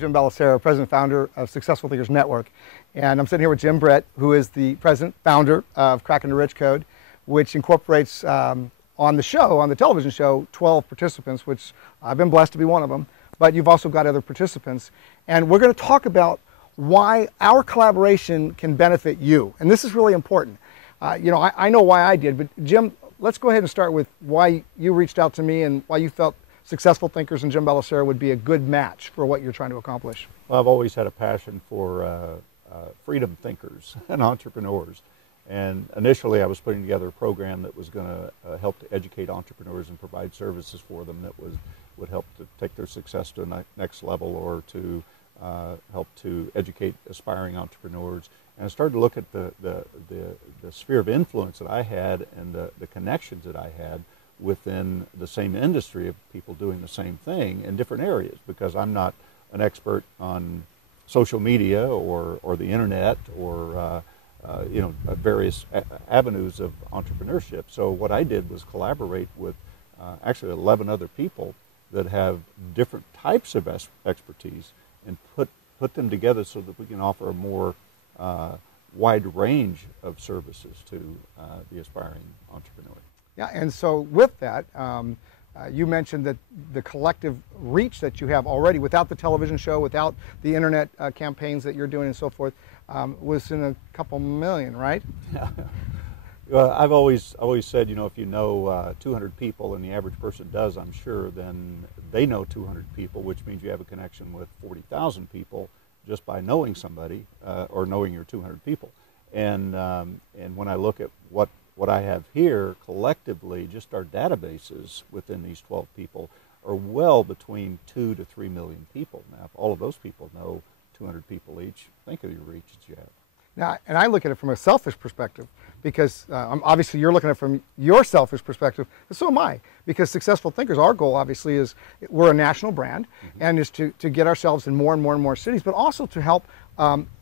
Jim Bellacera, President and Founder of Successful Thinkers Network. And I'm sitting here with Jim Brett, who is the President Founder of Cracking the Rich Code, which incorporates on the show, on the television show, 12 participants, which I've been blessed to be one of them. But you've also got other participants. And we're going to talk about why our collaboration can benefit you. And this is really important. You know, I know why I did, but Jim, let's go ahead and start with why you reached out to me and why you felt Successful Thinkers and Jim Bellacera would be a good match for what you're trying to accomplish. Well, I've always had a passion for freedom thinkers and entrepreneurs. And initially I was putting together a program that was going to help to educate entrepreneurs and provide services for them that would help to take their success to the next level, or to help to educate aspiring entrepreneurs. And I started to look at the sphere of influence that I had and the connections that I had within the same industry of people doing the same thing in different areas, because I'm not an expert on social media or the internet or you know, various avenues of entrepreneurship. So what I did was collaborate with actually 11 other people that have different types of expertise, and put them together so that we can offer a more wide range of services to the aspiring entrepreneur. Yeah, and so with that, you mentioned that the collective reach that you have already, without the television show, without the internet campaigns that you're doing and so forth, was in a couple million, right? Yeah. Well, I've always said, you know, if you know 200 people, and the average person does, I'm sure, then they know 200 people, which means you have a connection with 40,000 people just by knowing somebody or knowing your 200 people. And when I look at what I have here collectively, just our databases within these 12 people are well between 2 to 3 million people. Now, if all of those people know 200 people each, think of your reach that you have. Now, and I look at it from a selfish perspective, because obviously you're looking at it from your selfish perspective, and so am I. Because Successful Thinkers, our goal obviously is, we're a national brand, and is to get ourselves in more and more and more cities, but also to help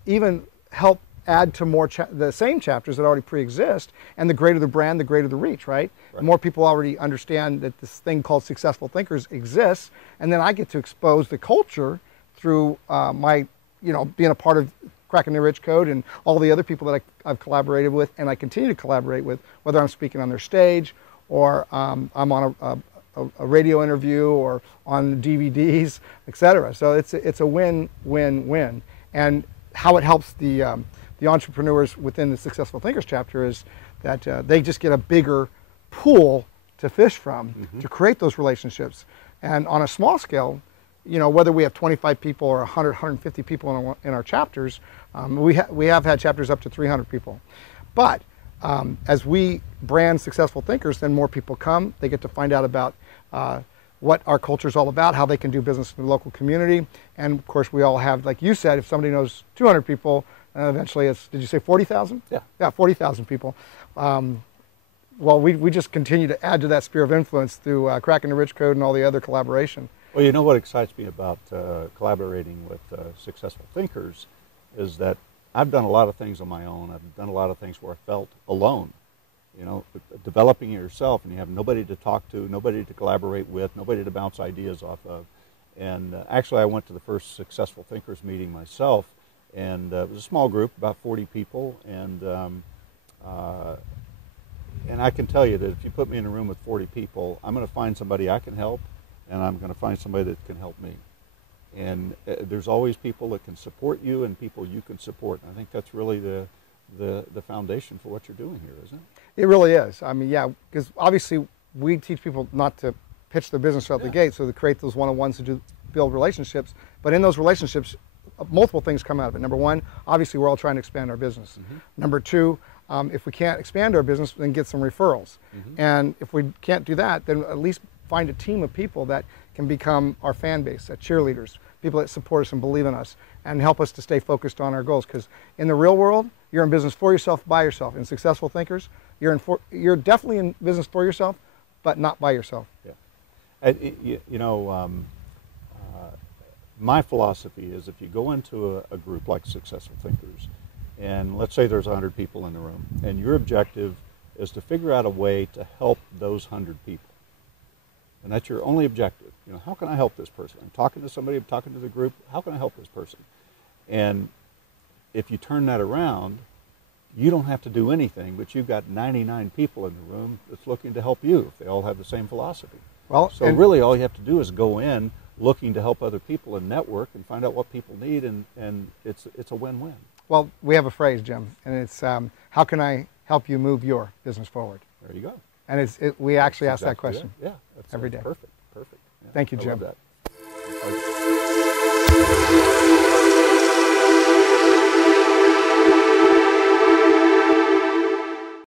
even help add to more the same chapters that already pre-exist. And the greater the brand, the greater the reach, right? The more people already understand that this thing called Successful Thinkers exists, and then I get to expose the culture through my, you know, being a part of Cracking the Rich Code and all the other people that I've collaborated with, and I continue to collaborate with, whether I'm speaking on their stage, or I'm on a radio interview, or on DVDs, etc. So it's a win-win-win. And how it helps the entrepreneurs within the Successful Thinkers chapter is that they just get a bigger pool to fish from, to create those relationships. And on a small scale, you know, whether we have 25 people or 100, 150 people in our chapters, we have had chapters up to 300 people. But as we brand Successful Thinkers, then more people come. They get to find out about what our culture is all about, how they can do business in the local community. And of course, we all have, like you said, if somebody knows 200 people, eventually it's, did you say 40,000? Yeah. Yeah, 40,000 people. Well, we just continue to add to that sphere of influence through Cracking the Rich Code and all the other collaboration. Well, you know what excites me about collaborating with Successful Thinkers is that I've done a lot of things on my own. I've done a lot of things where I felt alone. You know, developing yourself, and you have nobody to talk to, nobody to collaborate with, nobody to bounce ideas off of. And actually, I went to the first Successful Thinkers meeting myself, and it was a small group, about 40 people, and I can tell you that if you put me in a room with 40 people, I'm going to find somebody I can help, and I'm going to find somebody that can help me. And there's always people that can support you and people you can support. And I think that's really the foundation for what you're doing here, isn't it? It really is. I mean, yeah, because obviously we teach people not to pitch their business out the gate, so to create those one-on-ones to build relationships. But in those relationships, multiple things come out of it. Number one, obviously we're all trying to expand our business. Number two, if we can't expand our business, then get some referrals. And if we can't do that, then at least find a team of people that can become our fan base, cheerleaders, people that support us and believe in us, and help us to stay focused on our goals. Because in the real world, you're in business for yourself, by yourself. In Successful Thinkers, you're definitely in business for yourself, but not by yourself. Yeah. You know, my philosophy is, if you go into a group like Successful Thinkers, and let's say there's 100 people in the room, and your objective is to figure out a way to help those 100 people. And that's your only objective. You know, how can I help this person? I'm talking to somebody, I'm talking to the group, how can I help this person? And if you turn that around, you don't have to do anything, but you've got 99 people in the room that's looking to help you if they all have the same philosophy. Well, so really all you have to do is go in looking to help other people and network and find out what people need, and it's a win-win. Well, we have a phrase, Jim, and it's how can I help you move your business forward? There you go. And we actually That's ask that exactly question it. Yeah, every day. Perfect, perfect. Yeah, Thank you, I Jim. love that.